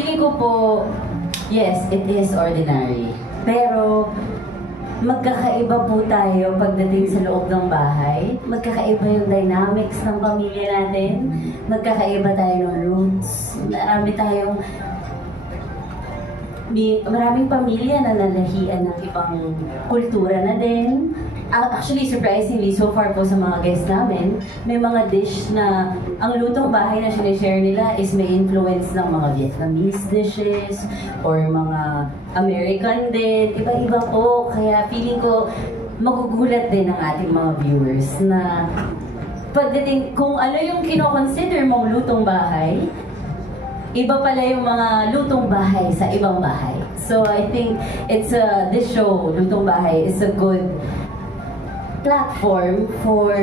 Feeling ko po, yes, it is ordinary. Pero, magkakaiba po tayo pagdating sa loob ng bahay. Magkakaiba yung dynamics ng pamilya natin. Magkakaiba tayo ng roots. Maraming pamilya na nalahian ng ibang kultura na din. Actually, surprisingly, so far po sa mga guests namin, may mga dish na ang lutong bahay na sinishare nila is may influence ng mga Vietnamese dishes or mga American din. Iba-iba po. Kaya feeling ko magugulat din ang ating mga viewers na pagdating kung ano yung kino-consider mong lutong bahay, iba pala yung mga lutong bahay sa ibang bahay. So I think this show, Lutong Bahay, is a good platform for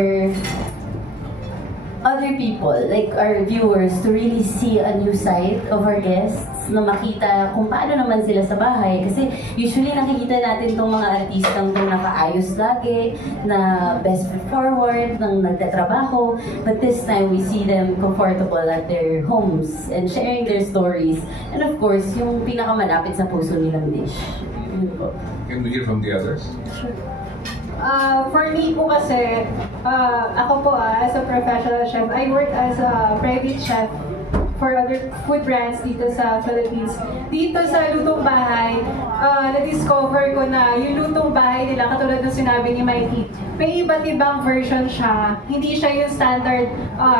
other people, like our viewers, to really see a new side of our guests, na makita kung paano naman sila sa bahay. Kasi usually nakikita natin itong mga artistang itong nakaayos lagi, na best foot forward, nang nagtatrabaho. But this time, we see them comfortable at their homes and sharing their stories. And of course, yung pinakamalapit sa puso nilang dish. Yun po. Can we hear from the others? Sure. For me po kasi, ako po as a professional chef, I work as a private chef for other food brands dito sa Philippines. Dito sa Lutong Bahay, na-discover ko na yung Lutong Bahay nila, katulad ng sinabi ni Mikey, may iba't ibang version siya. Hindi siya yung standard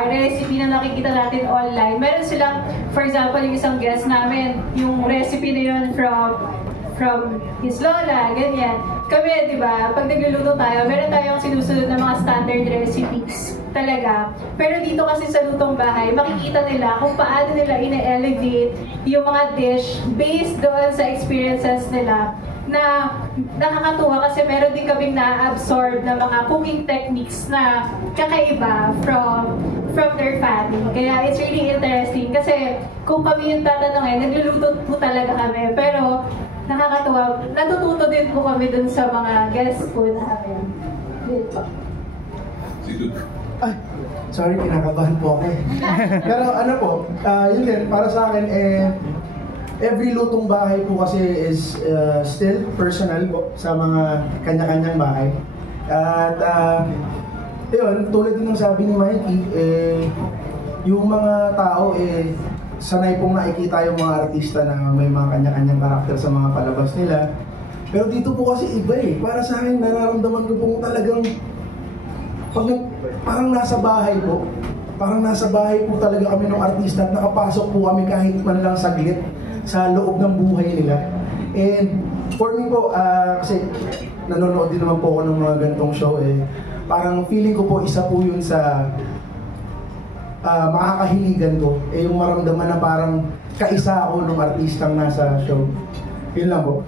recipe na nakikita natin online. Meron silang, for example, yung isang guest namin, yung recipe na yun from his lola, ganyan. Kami, di ba, pag nagluluto tayo, meron tayong sinusunod na mga standard recipes talaga. Pero dito kasi sa Lutong Bahay, makikita nila kung paano nila ina-elevate yung mga dish based doon sa experiences nila, na nakakatuwa kasi meron din kaming na-absorb na mga cooking techniques na kakaiba from their family. Kaya it's really interesting kasi kung kami yung tatanungin, nagluluto po talaga kami. Pero nakakatuwa, natututo din po kami dun sa mga guests po namin. Ay, sorry, kinakabahan po ako. Pero ano po, yun din, para sa akin, every lutong bahay po kasi is still personal po sa mga kanya-kanyang bahay. At yun, tulad din ng sabi ni Mikey, yung mga tao, sanay pong nakikita yung mga artista na may mga kanya-kanyang karakter sa mga palabas nila. Pero dito po kasi iba Para sa akin, nararamdaman ko po talagang parang nasa bahay po. Parang nasa bahay po talaga kami ng artista at nakapasok po kami kahit man lang saglit sa loob ng buhay nila. And for me po, kasi nanonood din naman po ako ng mga ganitong show parang feeling ko po isa po yun sa makakahiligan ko, yung maramdaman na parang kaisa ako ng artistang nasa show. Yun lang po.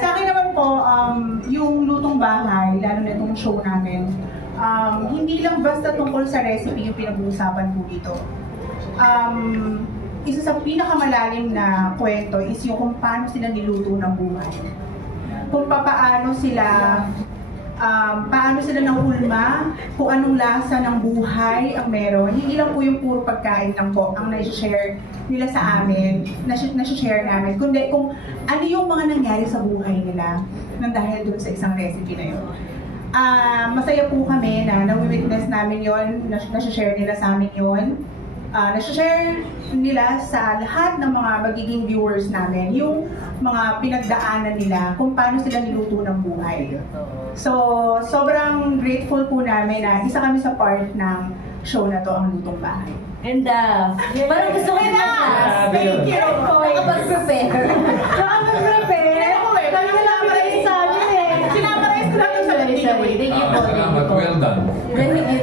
Sa akin naman po, yung Lutong Bahay, lalo na itong show namin, hindi lang basta tungkol sa recipe yung pinag-uusapan po dito. Isa sa pinakamalalim na kwento is yung kung paano sila niluto ng buhay. Kung paano sila nahulma, kung anong lasa ng buhay ang meron. Hindi lang po yung puro pagkain lang po ang na-share nila sa amin, na-share namin, kundi kung ano yung mga nangyari sa buhay nila nang dahil dun sa isang recipe na yun. Masaya po kami na na-witness namin yun, na-share nila sa amin yun. Na-share nila sa lahat ng mga magiging viewers namin yung mga pinagdaanan nila kung paano sila niluto ng buhay. So, sobrang grateful po namin na isa kami sa part ng show na to, ang Lutong Bahay. And parang gusto ko na! Thank you! Nakapag-prepare. Nakapag-prepare? Kami nalaparais sa amin Sinaparais ko natin sa Sorry. Thank you po. Well done. Thank you.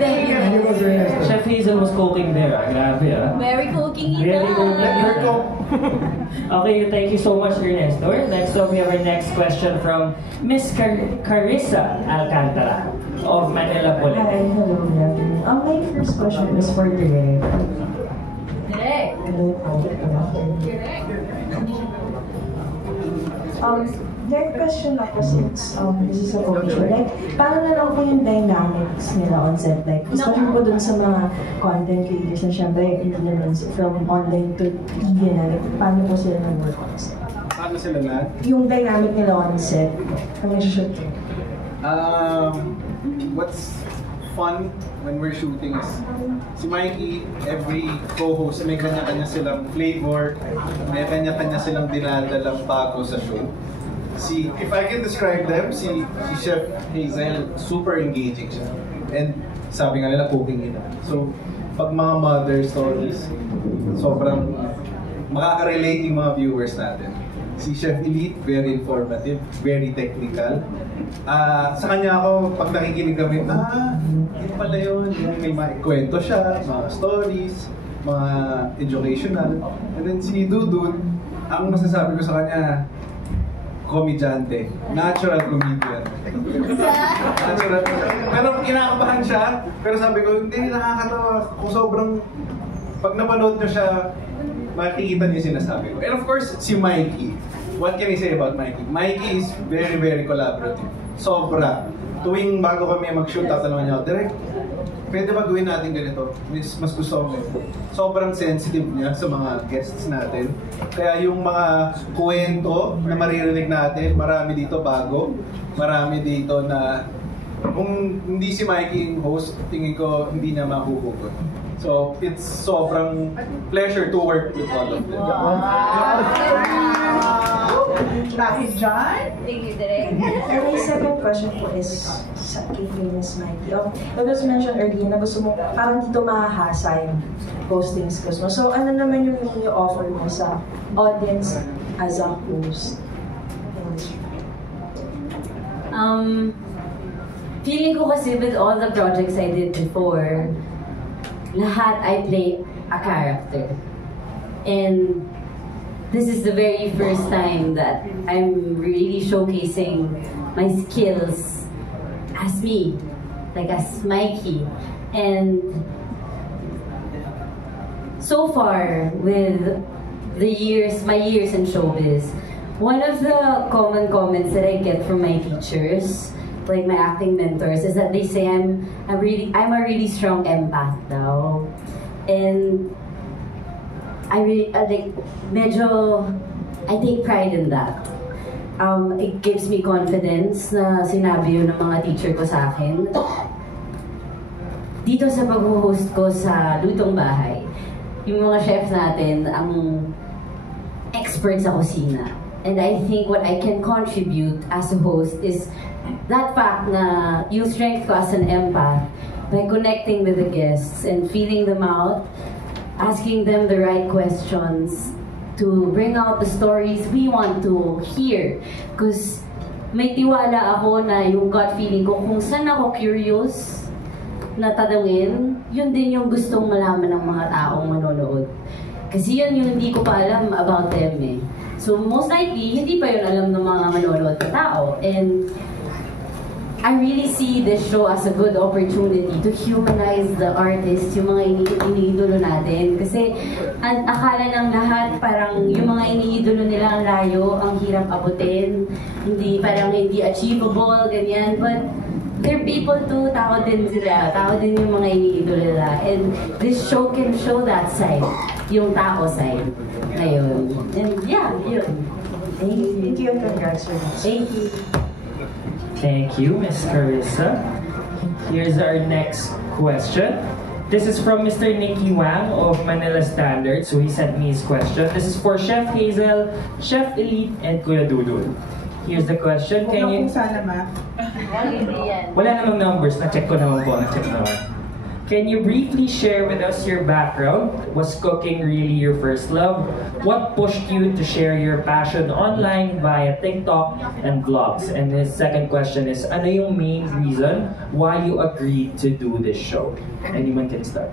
Chef Hazel was cooking there. Grabe Very cooking ito. Really cooking. Okay, thank you so much, Ernesto. Next up, we have our next question from Miss Carissa Alcantara of Manila Hi, Politics. hello, good afternoon. My first question is for Direk. Direk. Hello po, good afternoon. Direct question ako since this is a culture. Like, paano na lang po yung dynamics nila on set? Like, especially po dun sa mga content creators na syempre, hindi naman from online to TV na. Like, paano po sila nag-work on set? Paano sila na? Yung dynamic nila on set, kung nag-shoot. What's fun when we're shooting is si Mikey, every co-host, may kanya-kanya silang flavor, may kanya-kanya silang dinadalang bago sa show. If I can describe them, si Chef Hazel, super engaging siya. And sabi nga nila, cooking ina. So, pag mga mother stories, sobrang makaka-relate yung mga viewers natin. Si Chef Elite, very informative, very technical. Sa kanya ako, pag nakikinig kami, yun pala yun, may mga kwento siya, mga stories, mga educational. And then si Dudut, ang masasabi ko sa kanya, komedyante, natural comedian. Natural. Pero kinakabahan siya, pero sabi ko, hindi nakakatawa. Kung sobrang, pag napanood nyo siya, makikita niyo yung sinasabi ko. And of course, si Mikey. What can I say about Mikey? Mikey is very, very collaborative. Sobra. Tuwing bago kami mag-shoot, tatanungin niya ako, Direk, pwede ba gawin natin ganito? Mas gusto ko. Sobrang sensitive niya sa mga guests natin. Kaya yung mga kwento na maririnig natin, marami dito bago. Marami dito na kung hindi si Mikey yung host, tingin ko hindi na mahuhugot. So, it's sobrang pleasure to work with all of them. Dahil dyan? Thank you, Direk. And my second question po is sa kay Miss Mikey. It was mentioned earlier na gusto mo, parang dito mahahasa yung hosting skills mo. So, ano naman yung offer mo sa audience as a host? Feeling ko kasi with all the projects I did before, lahat I play a character. And this is the very first time that I'm really showcasing my skills as me, like as Mikey. And so far, with my years in showbiz, one of the common comments that I get from my teachers, like my acting mentors, is that they say I'm a really strong empath daw. And I take pride in that. It gives me confidence na sinabi yun ng mga teacher ko sa akin. Dito sa pag-host ko sa Lutong Bahay, yung mga chefs natin ang experts sa kusina. And I think what I can contribute as a host is that fact na yung strength ko as an empath by connecting with the guests and feeling them out, asking them the right questions to bring out the stories we want to hear. Because may tiwala ako na yung gut feeling ko, kung saan ako curious na tanungin, yun din yung gustong malaman ng mga taong manonood. Kasi yun yung hindi ko pa alam about them eh. So most likely, hindi pa yun alam ng mga manonood na tao. And I really see this show as a good opportunity to humanize the artists, yung mga iniidolo natin. Kasi ang akala ng lahat, parang yung mga iniidolo nila ang layo, ang hirap abutin, parang hindi achievable, ganyan. But they're people too, tao din sila, tao din yung mga iniidolo nila. And this show can show that side, yung tao side. Ngayon. And yeah, yun. Thank you and congrats for that. Thank you. Thank you, Ms. Carissa. Here's our next question. This is from Mr. Nicky Wang of Manila Standard. So he sent me his question. This is for Chef Hazel, Chef Elite, and Kuya Dudut. Here's the question. Can you... Wala namang numbers. Na-check ko naman po. Can you briefly share with us your background? Was cooking really your first love? What pushed you to share your passion online via TikTok and vlogs? And his second question is, ano yung main reason why you agreed to do this show? Anyone can start.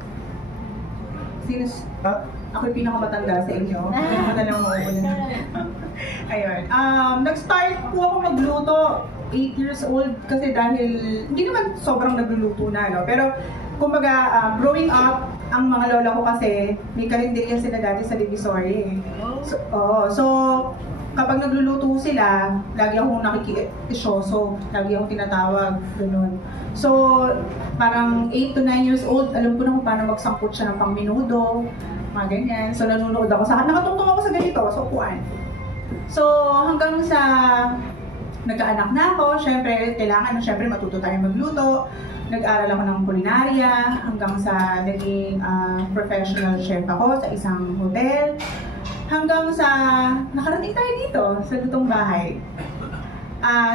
Ako yung pinakamatanda sa inyo. Matalang mo. Ayun. Nag-start po ako magluto. 8 years old kasi dahil hindi naman sobrang nagluluto na, no? Pero kumbaga, growing up, ang mga lola ko kasi may karinderya sila dati sa Divisoria. So kapag nagluluto sila, lagi akong nakikisyoso, lagi akong tinatawag, gano'n. So, parang 8 to 9 years old, alam ko na kung paano magsangkot siya ng pangminudo, mga ganyan. So, nanonood ako sa nakatungtong ako sa ganito, sa upuan. So, hanggang sa nagkaanak na ako, syempre, kailangan na syempre matuto tayo magluto. Nag-aral ako ng kulinarya hanggang sa naging professional chef ako sa isang hotel. Hanggang sa nakarating tayo dito sa Lutong Bahay.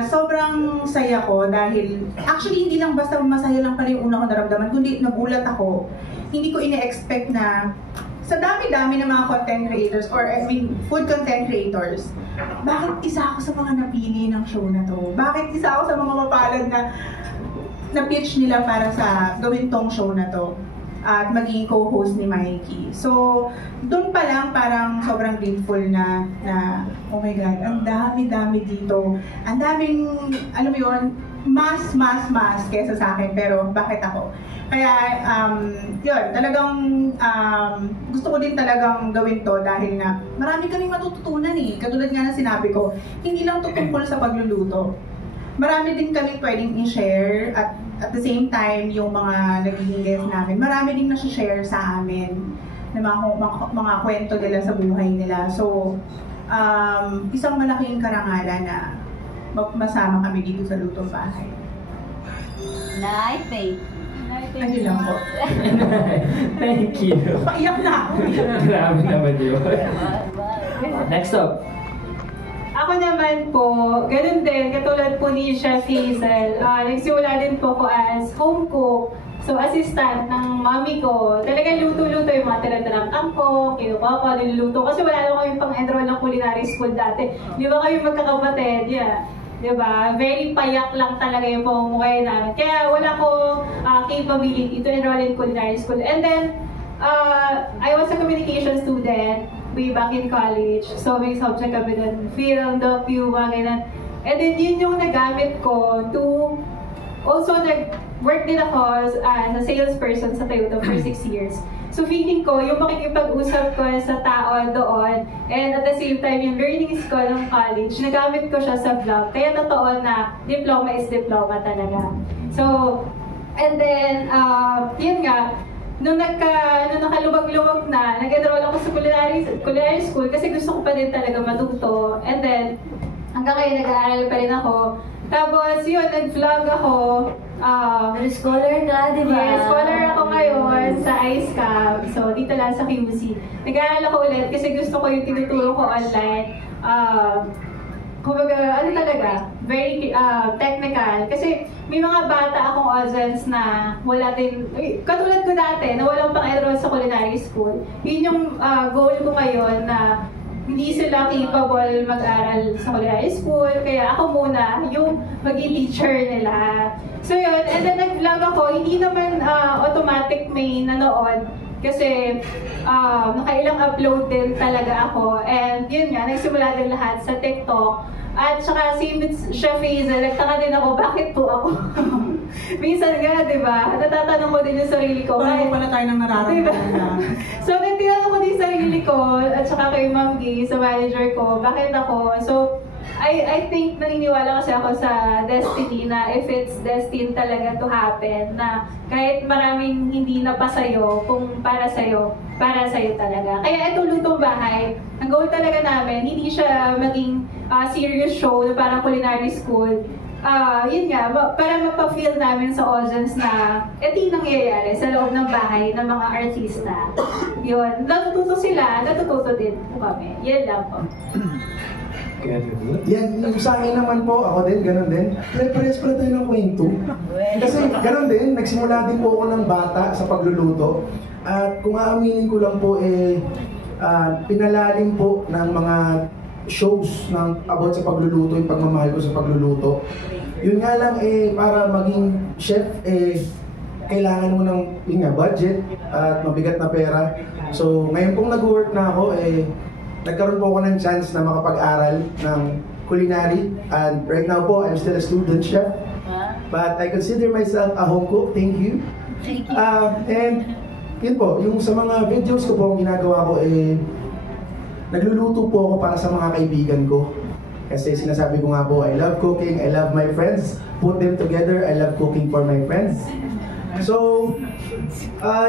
Sobrang saya ko dahil actually hindi lang basta masaya lang pala yung una ko naramdaman, kundi nagulat ako. Hindi ko ine-expect na sa dami-dami ng mga content creators or I mean food content creators, bakit isa ako sa mga napili ng show na to? Bakit isa ako sa mga mapalad na pitch nila para sa gawin tong show na to at maging co-host ni Mikey. So, doon pa lang parang sobrang grateful na oh my God, ang dami-dami dito. Ang daming, alam mo yun, mas kesa sa akin, pero bakit ako? Kaya, yun, talagang gusto ko din talagang gawin to dahil nga marami kaming matututunan eh. Katulad nga na sinabi ko, hindi lang to tungkol sa pagluluto. Marami din kami pwedeng i-share at the same time yung mga nagiging guest namin, marami din nasi-share sa amin na mga kwento nila sa buhay nila. So, isang malaking karangalan na masama kami dito sa Lutong Bahay. Night, babe. Ayun lang po. Thank you. Paiyak na ako. Grabe naman yun. Next up. Ako naman po, ganun din, katulad po ni Chef Hazel, nagsimula din po ako as home cook. So, assistant ng mami ko. Talagang luto-luto yung mga tira-tirang kangkong, kinukuha ko, niluluto. Kasi wala naman kami pang-enroll ng culinary school dati. Di ba kami magkakapatid? Yeah. Di ba? Very payak lang talaga yung pamumuhay namin. Kaya wala ko capability to enroll in culinary school. And then, I was a communication student way back in college. So, may subject kami doon, film, docu, mga ganyan. And then, yun yung nagamit ko to also nag-work din ako as a salesperson sa Toyota for 6 years. So, feeling ko, yung makikipag-usap ko sa tao doon, and at the same time, yung learnings ko ng college, nagamit ko siya sa vlog. Kaya totoo na diploma is diploma talaga. So, and then, yun nga, nung nakalubag-lubag na, nag-enroll ako sa culinary school kasi gusto ko pa din talaga matuto. And then, hanggang ngayon nag-aaral pa rin ako. Tapos yun, nag-vlog ako. Scholar ka, di ba? Yes, scholar ako ngayon sa ISCAM. So, dito lang sa QC. Nag-aaral ako ulit kasi gusto ko yung tinuturo ko online. Kumbaga, ano talaga, very technical. Kasi may mga bata akong audience na wala din, katulad ko dati, na walang pang-enroll sa culinary school. Yun yung goal ko ngayon na hindi sila capable mag-aral sa culinary school. Kaya ako muna yung maging teacher nila. So yun, and then nag-vlog ako, hindi naman automatic may nanood. Kasi nakailang upload din talaga ako. And yun nga, nagsimula din lahat sa TikTok. At saka si Chef Hazel, nagtaka din ako, bakit po ako? Minsan nga, di ba? Natatanong ko din yung sarili ko. Paano pala tayo nang nararamdaman na? So, nagtinanong ko din yung sarili ko, at saka kay Ma'am Gay, sa manager ko, bakit ako? So, I think naniniwala kasi ako sa destiny na if it's destined talaga to happen, na kahit maraming hindi na pa sa'yo, kung para sa'yo talaga. Kaya ito Lutong Bahay, ang goal talaga namin, hindi siya maging serious show na parang culinary school. Yun nga, para mapafeel namin sa audience na ito yung nangyayari sa loob ng bahay ng mga artista. Yun, natututo sila, natututo din po kami. Yan lang po. Yan, yung sa akin naman po, ako din, ganun din. Pre-press pala tayo ng kwento. Kasi ganun din, nagsimula din po ako ng bata sa pagluluto. At kung aaminin ko lang po, pinalalim po ng mga shows ng about sa pagluluto, yung pagmamahal ko sa pagluluto. Yun nga lang, para maging chef, kailangan mo ng budget at mabigat na pera. So, ngayon pong nag-work na ako, nagkaroon po ako ng chance na makapag-aral ng culinary, and right now po, I'm still a student chef. But I consider myself a home cook. Thank you. Thank you. And yun po, yung sa mga videos ko po, ang ginagawa ko nagluluto po ako para sa mga kaibigan ko. Kasi sinasabi ko nga po, I love cooking, I love my friends. Put them together, I love cooking for my friends. So,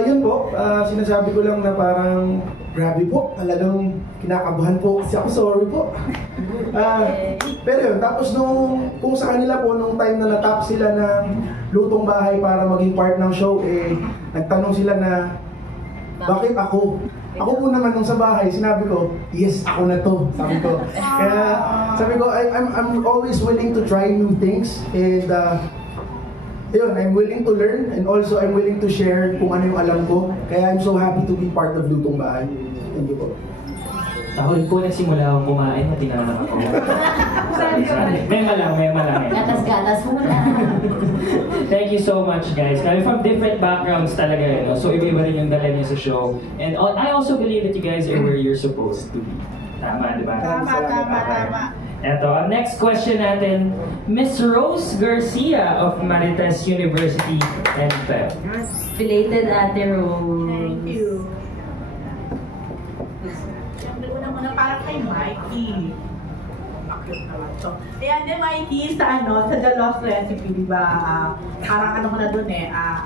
yun po, sinasabi ko lang na parang grabe po, talagang kinakabahan po kasi ako, sorry po. Pero yun, tapos kung sa kanila po, nung time na natap sila ng lutong bahay para maging part ng show, nagtanong sila na, bakit ako? Ako po naman nung sa bahay, sinabi ko, yes, ako na to, sabi ko. Kaya sabi ko, I'm always willing to try new things, and yun, I'm willing to learn, and also I'm willing to share kung ano yung alam ko. Kaya I'm so happy to be part of Lutong Bahay. Thank you po. Ako rin po nagsimula akong kumain na tinanong ako. Sorry. Mema lang. Gatas-gatas muna. Thank you so much, guys. Kami from different backgrounds talaga, you know? So iba-iba rin yung dala niyo sa show. And I also believe that you guys are where you're supposed to be. Tama, di ba? Tama. Eto, ang next question natin, Miss Rose Garcia of Marites University and PEP. Belated Ate Rose. Thank you. Siyempre, una-muna para kay Mikey. Cute naman to. Ayan, Mikey, sa The Lost Recipe, di ba? Parang ano ko na dun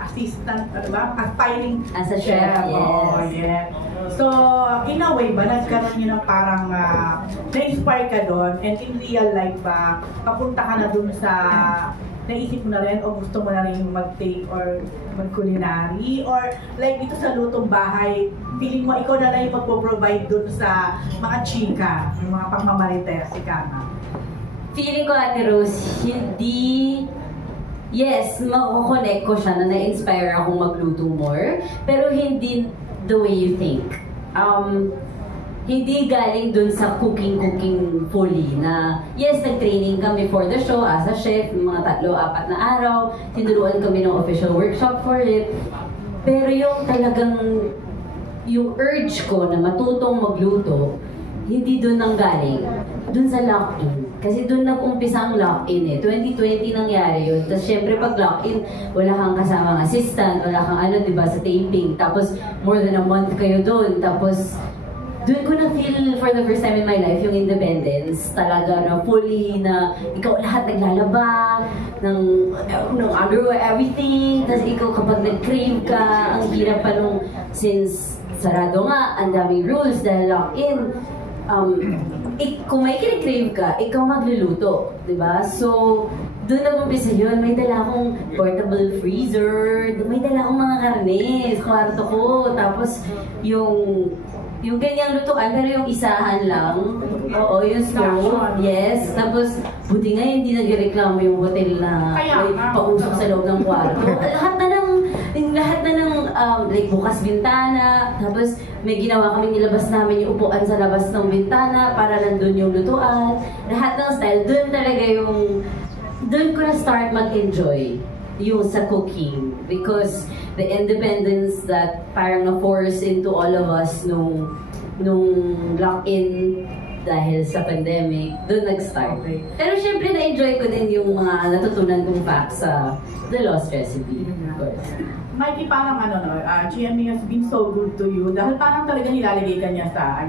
assistant, ano ba? Aspiring As a chef, yes. Oh, yeah. So, in a way ba, nagkaroon yun ng parang na-inspire ka doon, and in real life ba, papunta ka na dun sa naisip mo na rin o gusto mo na rin mag-take or mag-culinary, or like dito sa Lutong Bahay, feeling mo ikaw na lang yung magpo-provide dun sa mga chika, yung mga pangmamarites, ikana? Feeling ko, Ate Rose, yes, mako-connect ko siya na na-inspire akong magluto more, pero hindi the way you think. Hindi galing dun sa cooking fully na yes, nag-training kami for the show as a chef, mga 3-4 na araw, tinuruan kami ng official workshop for it. Pero yung talagang yung urge ko na matutong magluto, hindi dun nang galing, dun sa lock-in. Kasi dun nag-umpisa ang lock-in 2020 nangyari yun. Tapos syempre pag lock-in, wala kang kasamang assistant, wala kang diba, sa taping. Tapos more than a month kayo dun. Tapos dun ko na feel for the first time in my life yung independence. Talaga na fully na ikaw lahat naglalaba, ng underwear, everything. Tapos ikaw kapag nag-crave ka, ang hirap pa nung since sarado nga, ang daming rules dahil lock-in. Kung may kinikrave ka, ikaw magluluto, diba? So, doon nag-umpisa yun. May dala akong portable freezer, may dala akong mga karne sa kwarto ko. Tapos, yung ganyang lutuan, pero yung isahan lang. Oo, yung stove. Yes. Tapos, buti nga hindi nagreklamo yung hotel na may pausok sa loob ng kwarto. Lahat na ng like bukas bintana. Tapos, may ginawa kami, nilabas namin yung upuan sa labas ng bintana para nandun yung lutuan. Lahat ng style, doon ko na start mag-enjoy yung sa cooking, because the independence that parang na-force into all of us nung lock-in dahil sa pandemic, doon nag-start. Pero syempre na-enjoy ko din yung mga natutunan kong facts sa The Lost Recipe, of course. Mikey, parang GMA has been so good to you dahil parang talaga nilalagay ka niya sa,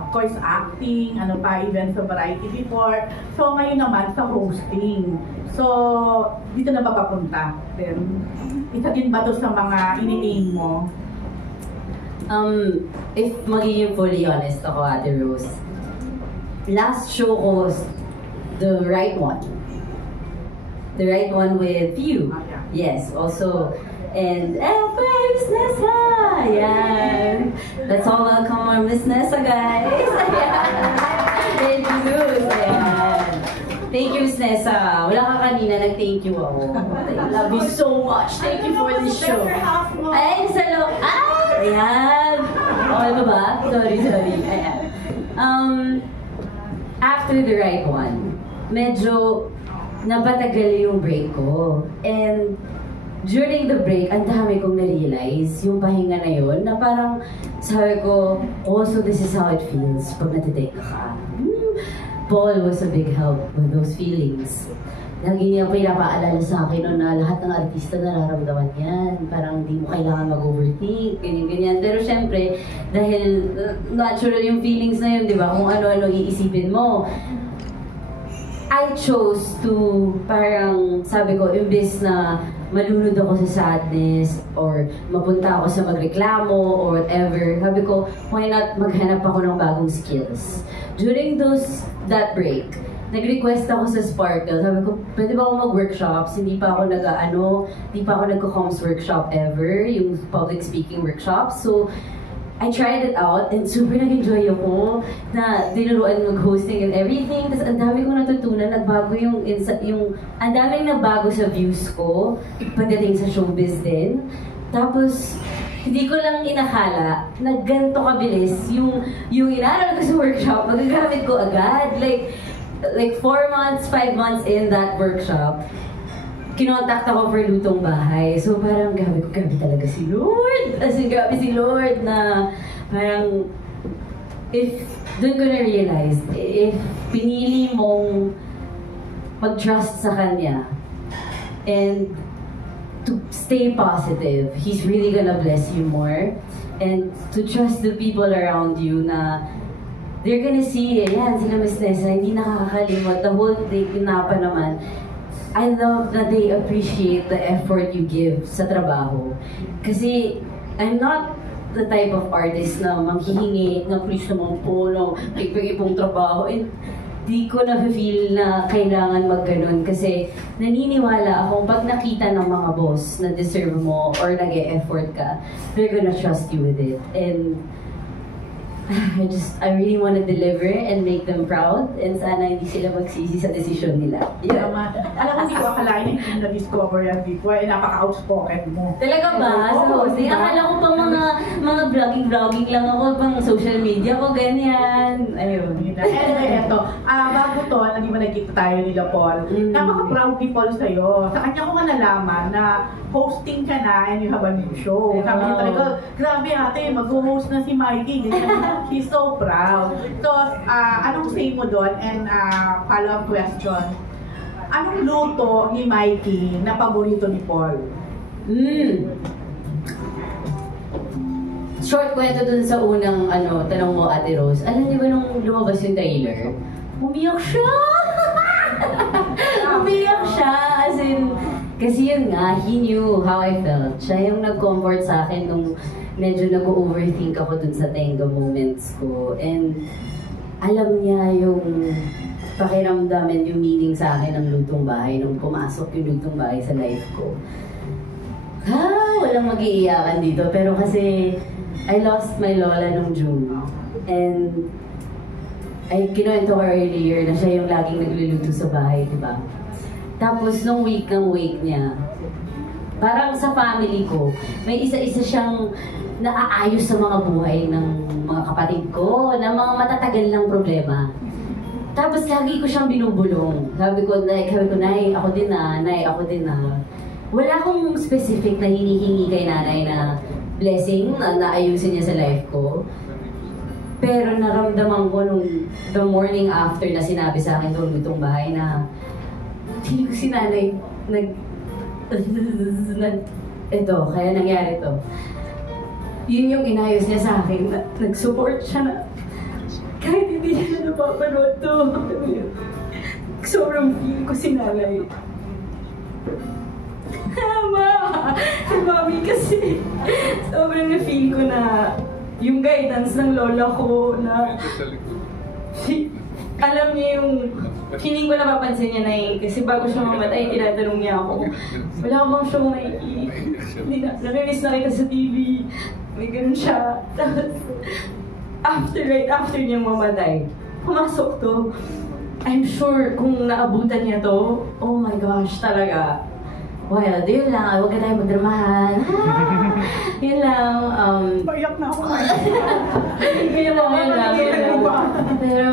of course, acting, even sa variety before. So, ngayon naman sa hosting. So, dito na ba papunta? Then, isa din ba to sa mga ini-aim mo? If magiging fully honest ako, Ate Rose, last show ko was the right one. The right one with you. Yes, also. And Miss Nessa! Ayan. Let's all welcome our Miss Nessa, guys! Ayan. Thank you, Miss Nessa. Wala ka kanina, nag-thank you ako. I love you so much. Thank you for this show. Ayan, sa loob. Ayan. Okay ba ba? Sorry. Ayan. After the right one, medyo napatagal yung break ko. And during the break, ang dami kong na-realize yung pahinga na yun, na parang sabi ko, so this is how it feels pag natitake ka. Paul was a big help with those feelings. lagi niya pinapaalala sa akin no, na lahat ng artista nararamdaman yan. Parang hindi mo kailangan mag-overthink, ganyan-ganyan. Pero syempre, dahil natural yung feelings na yun, di ba? Kung ano-ano iisipin mo. I chose to, parang sabi ko, imbes na malunod ako sa sadness or mapunta ako sa magreklamo or whatever, sabi ko, why not maghanap ako ng bagong skills? During that break, nag-request ako sa Sparkle. Sabi ko, pwede ba ako mag-workshops? Hindi pa ako nagko-comms workshop ever, yung public speaking workshop. So, I tried it out and super nag-enjoy ako na tinuruan mag-hosting and everything. Tapos ang dami kong natutunan, nagbago ang daming nagbago sa views ko pagdating sa showbiz din. Tapos, hindi ko lang inakala na ganito kabilis yung inaral ko sa workshop, magagamit ko agad. Like 4 months, 5 months in that workshop, kinontak ako for lutong bahay. So parang grabe talaga si Lord. As in, grabe si Lord na parang doon ko na-realize, if pinili mong mag-trust sa Kanya and to stay positive, He's really gonna bless you more. And to trust the people around you na they're gonna see, yan, sila Miss Nessa, hindi nakakalimot. The whole day, pinapa naman. I love that they appreciate the effort you give sa trabaho. Kasi I'm not the type of artist na manghihingi ng please naman po, no, ipong trabaho. And di ko na-feel na kailangan mag-ganon kasi naniniwala akong pag nakita ng mga boss na deserve mo or nag-e-effort ka, they're gonna trust you with it. And I really want to deliver and make them proud and sana hindi sila magsisi sa desisyon nila. Yeah. Alam mo, hindi ko akalain yung na-discover yan before, napaka-outspoken mo. Talaga ba? Sa hosting? Akala ko pang mga vlogging lang ako, pang social media ko, ganyan. Ayun. Anyway, eto, bago to, hindi ba nagkita tayo nila, Paul? Napaka-proud ni Paul sa'yo. Sa kanya ko nga nalaman na hosting ka na and you have a new show. Sabi niya talaga, grabe ate, mag-host na si Mikey. He's so proud. So, anong say mo doon? And follow-up question. Anong luto ni Mikey na paborito ni Paul? Short kwento dun sa unang tanong mo, Ate Rose. Alam niyo ba nung lumabas yung trailer? Umiyak siya! Umiyak siya! As in, kasi yun nga, he knew how I felt. Siya yung nag-comfort sa akin nung medyo nag-overthink ako dun sa tenga moments ko. And alam niya yung pakiramdam and yung meaning sa akin ng lutong bahay nung pumasok yung lutong bahay sa life ko. Walang mag-iiyakan dito. Pero kasi I lost my lola nung June. And ay kinuwento ko earlier na siya yung laging nagluluto sa bahay, di ba? Tapos nung week niya, parang sa family ko, may isa-isa siyang naaayos sa mga buhay ng mga kapatid ko, na mga matatagal ng problema. Tapos lagi ko siyang binubulong. Sabi ko, Nay, ako din na. Wala akong specific na hinihingi kay nanay na blessing na naayusin niya sa life ko. Pero naramdaman ko nung the morning after na sinabi sa akin doon itong bahay na hindi ko si nanay ito, kaya nangyari to. Yun yung inayos niya sa akin, nag-support siya na kahit hindi niya napapanood to. Sobrang feel ko si nanay. Si Mami kasi sobrang na-feel ko na yung guidance ng lola ko na alam niya yung feeling ko napapansin niya na kasi bago siya mamatay, tinatanong niya ako, wala ka bang show Mikey? Narinis na kita sa TV. May ganun siya. Tapos, right after niyang mamatay, pumasok to. I'm sure kung naabutan niya to, oh my gosh, talaga. Well, yun lang. Huwag ka tayo magdramahan. Yun lang. Payak na ako. Yun lang. Pero,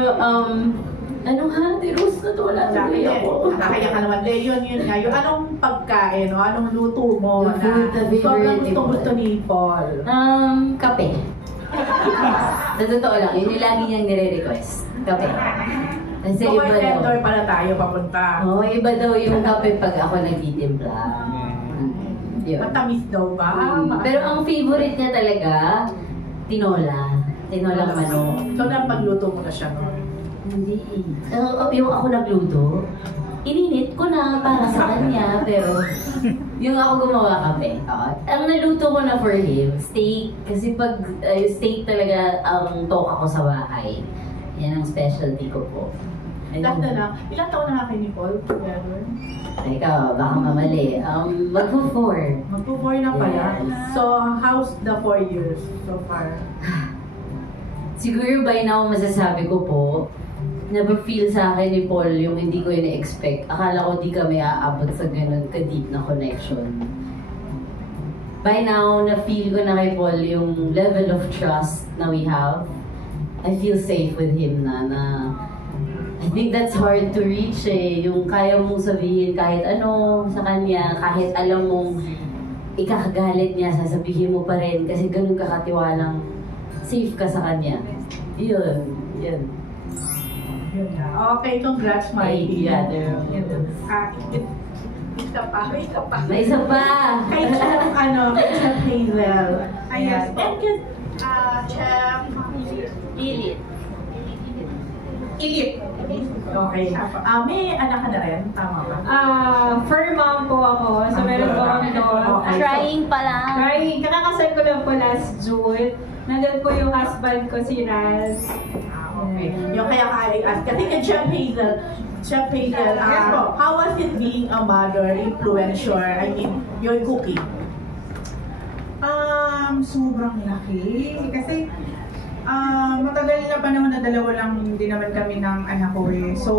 ano nga? Rose na to. Wala na ako. Nakakaya ka naman. Yun nga. Yung anong pagkain o anong luto mo na sobrang gusto ni Paul? Kape. Sa totoo lang. Yun yung lagi niyang nire-request. Kape. Kasi So, iba bartender daw. pala tayo papunta. Oo, iba daw yung kape pag ako nagtitimpla. Yun. Matamis daw ba? Pero ang favorite niya talaga, tinola. Tinolang manok. So, napagluto mo na siya noon. Hindi. Yung ako nagluto, ininit ko na para sa kanya, pero yung ako gumawa kape. Ang naluto ko na for him, steak. Kasi pag steak talaga ang toka ko sa bahay. Yan ang specialty ko po. Lahat na lang. Ilang taon na nga kay Nicole together? Ikaw, baka mamali. Magpo-4. Magpo-4 na pala. Yes. So, how's the 4 years so far? Siguro by now, masasabi ko po, na-feel sa akin ni Paul yung hindi ko yun expect. Akala ko di kami aabot sa ganun ka-deep na connection. By now, na-feel ko na kay Paul yung level of trust na we have. I feel safe with him na I think that's hard to reach eh. Yung kaya mong sabihin kahit ano sa kanya, kahit alam mong ikakagalit niya, sasabihin mo pa rin kasi ganun kakatiwalang safe ka sa kanya. Yun. Yun na. Okay, congrats, Mikey. Yeah, Isa pa. May isa pa! Kay Chef, kay Chef Hazel. Ayan. And kay Chef Pilit. Ilit. Okay. May anak ka na rin? Tama ba? Fur mom po ako. So, meron po ako doon. Okay. Trying pa lang. Trying. Kakakasal ko lang po last June. Nandun po yung husband ko, si Raz. Okay. Yung kaya I-ask. Kasi kay Chef Hazel, Yes po. how was it being a mother, influencer, I mean, your cooking? Sobrang laki. Kasi matagal na panahon na dalawa lang din naman kami ng anak ko eh. So,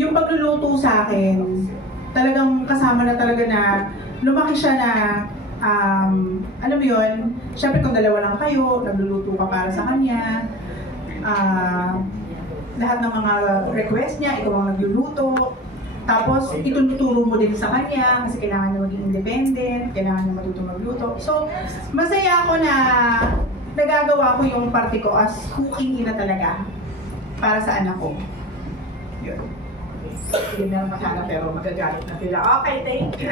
yung pagluluto sa akin, talagang kasama na talaga na lumaki siya na alam mo yun, syempre kung dalawa lang kayo, nagluluto ka para sa kanya, lahat ng mga request niya, ikaw ang nagluluto. Tapos, ituturo mo din sa kanya kasi kailangan niya maging independent, kailangan niya matutong magluto. So, masaya ako na nagagawa ko yung parte ko as cooking ina talaga para sa anak ko. Yun. Hindi na masana pero magagalit na sila. Okay, thank you.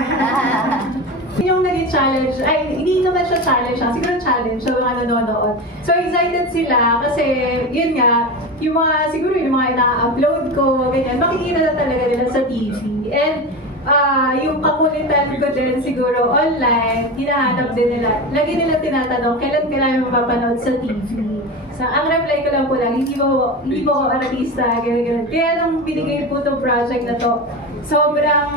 Yung naging challenge, ay hindi naman siya challenge, siguro challenge sa mga nanonood. So excited sila kasi yun nga, yung mga, siguro yung mga ina-upload ko, ganyan, makikita na talaga nila sa TV. And yung kakulitan ko din siguro online, hinahanap din nila. Lagi nila tinatanong, kailan ka namin mapapanood sa TV? So, ang reply ko lang po lang, hindi mo ako artista, gano'n. Kaya nung binigay po itong project na to, sobrang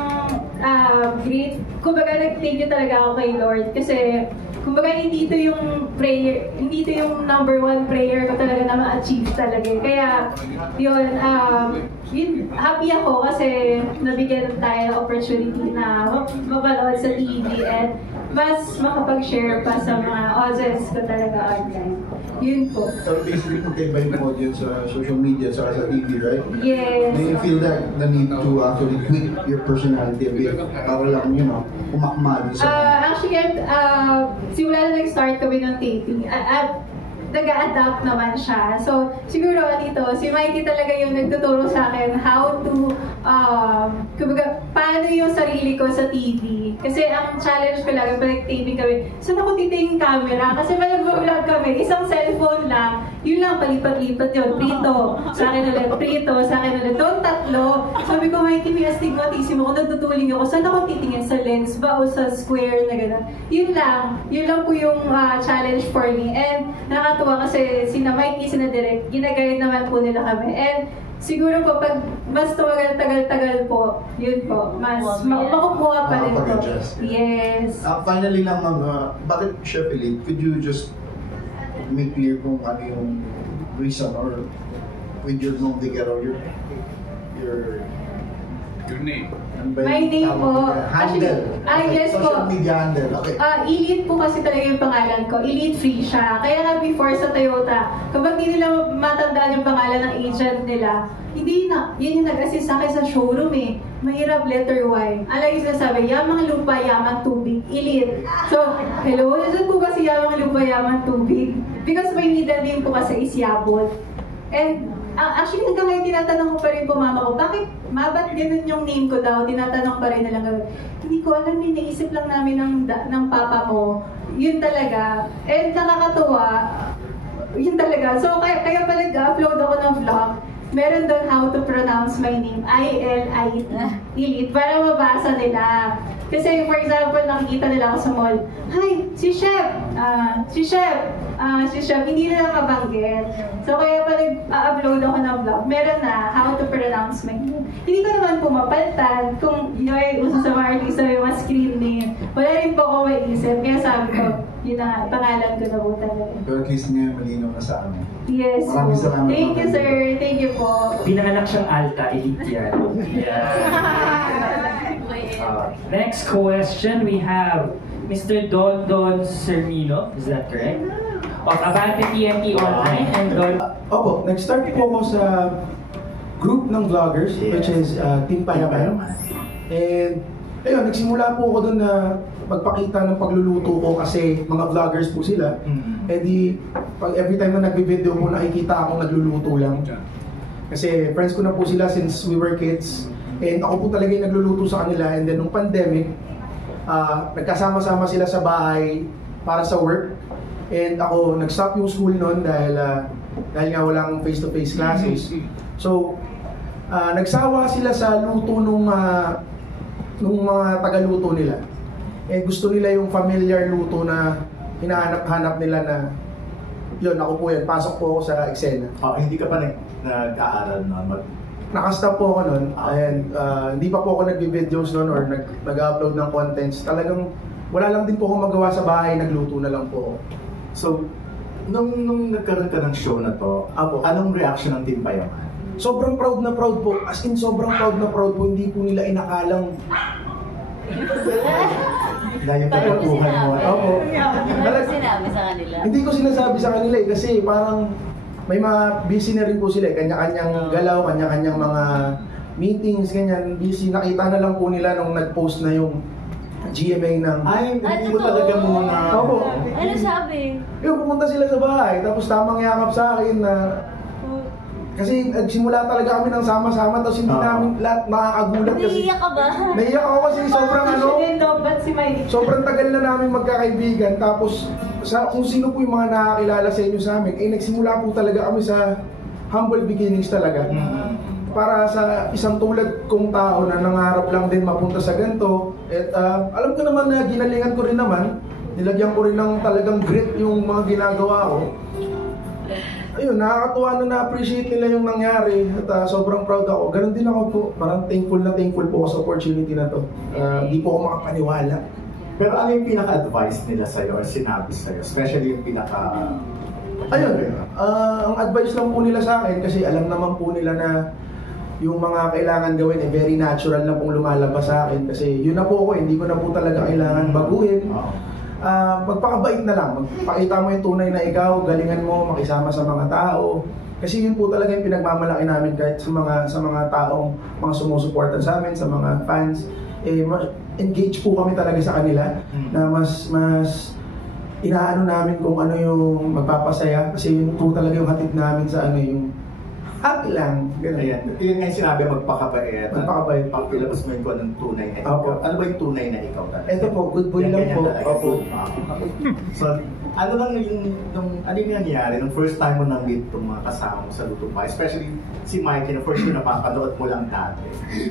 great. Kumbaga, nag-thank you talaga ako kay Lord kasi kumbaga hindi ito yung prayer, hindi ito yung number one prayer ko talaga na ma-achieve talaga. Kaya yun, happy ako kasi nabigyan tayo ng opportunity na mapanood sa TV and mas makapag-share pa sa mga audience ko talaga online. Yun po. So basically, magkaiba yung audience sa social media at sa TV, right? Yes. Do you feel that the need to actually tweak your personality a bit para lang, umakma din sa... Actually, simula na nag-start kami ng taping, nag-a-adapt naman siya. So, siguro dito, si Mikey talaga yung nagtuturo sa akin how to, kumbaga, paano yung sarili ko sa TV. Kasi ang challenge ko lang, pag taping kami, saan ako titingin camera? Kasi pag nag-vlog kami, isang cellphone lang, yun lang, palipat-lipat yun. Prito, sa akin ulit, prito, sa akin ulit. Doon tatlo. Sabi ko, Mikey, may astigmatismo. Kung nagtutuling ako, saan ako titingin? Sa lens ba o sa square na gano'n? Yun lang po yung challenge for me. And nakatuwa kasi sina Mikey, sina Direk, ginaguide naman po nila kami. And siguro po, pag mas tumagal-tagal po, yun po, mas makukuha pa rin po. Yes. Finally lang, bakit Chef Elite? Could you just make clear kung ano yung reason or with your nom de guerre, your name? My name po. Handle. Yes Social po. media handle. Okay. Elite po kasi talaga yung pangalan ko. Elite Free siya. Kaya nga before sa Toyota, kapag hindi nila matandaan yung pangalan ng agent nila, hindi na. Yan yung nag-assist sa akin sa showroom eh. Mahirap letter Y. Alay yung sinasabi, yamang lupa, yamang tubig, elite. So, hello, nasan po ba si yamang lupa, yamang tubig? Because my middle name po kasi is Yabot. And actually hanggang ngayon tinatanong ko pa rin po mama ko, bakit ba't ganun yung name ko daw? Tinatanong pa rin nila ngayon. Hindi ko alam, naisip lang namin ng papa mo. Yun talaga. And nakakatuwa, yun talaga. So kaya pa nag-upload ako ng vlog. Meron doon how to pronounce my name, I-L-I-T, para mabasa nila. Kasi for example, nakikita nila ako sa mall, hi, si Chef, hindi nila mabanggit. So kaya pa nag-upload ako ng vlog, meron na how to pronounce my name. Hindi ko naman pumapalitan kung yun ay uso sa mga artista yung mga screen name. Wala rin po ako maiisip, kaya sabi ko, yun na, pangalan ko na po talaga. Pero at least ngayon malinaw na sa amin. Yes. Maraming salamat. Thank you, sir. Thank you po. Pinanganak siyang Alta, elite yan. Next question, we have Mr. Don Sermino, is that correct? Of Abante TNT Online and Don... Opo, nag-start po ako sa group ng vloggers, which is Team Payaman. And ayun, nagsimula po ako doon na magpakita ng pagluluto ko kasi mga vloggers po sila. Eh di, every time na nagbe-video po, nakikita akong nagluluto lang. Kasi friends ko na po sila since we were kids. And ako po talaga yung nagluluto sa kanila. And then nung pandemic, nagkasama-sama sila sa bahay para sa work. And ako, nag-stop yung school noon dahil nga walang face-to-face classes. So, nagsawa sila sa luto nung mga tagaluto nila. Eh gusto nila yung familiar luto na hinahanap-hanap nila na yun, ako po yan, pasok po ako sa eksena. Hindi ka pa nag-aaral na Nakastop po ako nun, and hindi pa po ako nag-videos nun or nag-upload ng contents. Talagang wala lang din po ako magawa sa bahay, nagluto na lang po ako. So, nung nagkaroon ka ng show na to, anong reaction ng Team Payaman? Sobrang proud na proud po. As in, sobrang proud na proud po. Hindi po nila inakalang... Dahil pagkakuhan mo. Opo. Sinabi sa kanila? Hindi ko sinasabi sa kanila eh, kasi parang may mga busy na rin po sila eh. Kanya-kanyang galaw, kanya-kanyang mga meetings, ganyan. Busy. Nakita na lang po nila nung nag-post na yung GMA ng... Hindi mo talaga muna... Opo. Ano sabi? Yung pumunta sila sa bahay, tapos tamang yakap sa akin na... Kasi nagsimula talaga kami ng sama-sama, tapos hindi namin lahat nakakagulat kasi... Naiiyak ka ba? Naiiyak ako kasi sobrang sobrang tagal na namin magkakaibigan, tapos kung sino po yung mga nakakilala sa inyo sa amin, nagsimula po talaga kami sa humble beginnings talaga. Para sa isang tulad kong tao na nangarap lang din mapunta sa ganito, at alam ko naman na ginalingan ko rin naman, nilagyan ko rin ng talagang grit yung mga ginagawa ko. Ayun, nakakatuwa na na-appreciate nila yung nangyari at sobrang proud ako. Ganon din ako po, parang thankful po ako sa opportunity na to. Di po ako makapaniwala. Pero ano yung pinaka-advice nila sa'yo or sinabi sa'yo? Especially yung pinaka... Ayun, ang advice lang po nila sa akin kasi alam naman po nila na yung mga kailangan gawin very natural na pong lumalabas sa akin kasi yun na po ako, hindi ko na po talaga kailangan baguhin. Magpakabait na lang, magpakita mo yung tunay na ikaw, galingan mo, makisama sa mga tao. Kasi yun po talaga yung pinagmamalaki namin kahit sa mga taong mga sumusuportan sa amin, sa mga fans. Engage po kami talaga sa kanila na mas inaano namin kung ano yung magpapasaya kasi yun po talaga yung hatid namin sa yung happy lang. Ayan. Yun nga yung sinabi, magpakabait. Magpakabait. Pagpilabas mo yung kung anong tunay na ikaw. Ano ba yung tunay na ikaw? Ito po, good boy lang po. Opo. So, ano lang yung nangyari nung first time mo na-meet itong mga kasama mo sa Luto Pa? Especially si Mikey na first yung napapanood mo lang dati.